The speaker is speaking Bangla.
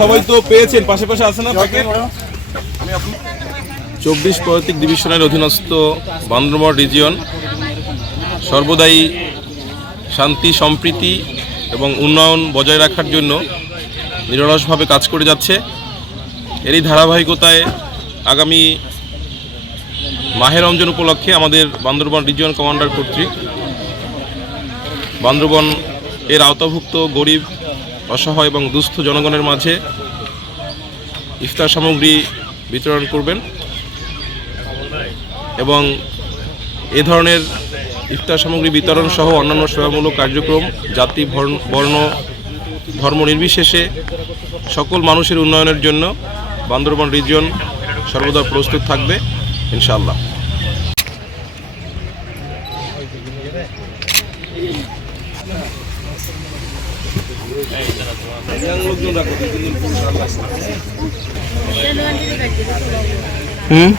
সবাই তো পেয়েছেন, পাশে পাশে আছে না প্যাকেট। 24 পদাতিক ডিভিশনের অধীনস্থ বান্দরবান রিজিয়ন সর্বদাই শান্তি সম্প্রীতি এবং উন্নয়ন বজায় রাখার জন্য নিরলসভাবে কাজ করে যাচ্ছে। এরই ধারাবাহিকতায় আগামী মাহে রমজান উপলক্ষে আমাদের বান্দরবান রিজিয়ন কমান্ডার কর্তৃক বান্দরবান এর আওতাভুক্ত গরিব, অসহায় এবং দুস্থ জনগণের মাঝে ইফতার সামগ্রী বিতরণ করবেন এবং এ ধরনের ইফতার সামগ্রী বিতরণ সহ অন্যান্য সেবামূলক কার্যক্রম জাতি, বর্ণ, ধর্ম নির্বিশেষে সকল মানুষের উন্নয়নের জন্য বান্দরবান রিজিয়ন সর্বদা প্রস্তুত থাকবে ইনশাআল্লাহ। হুম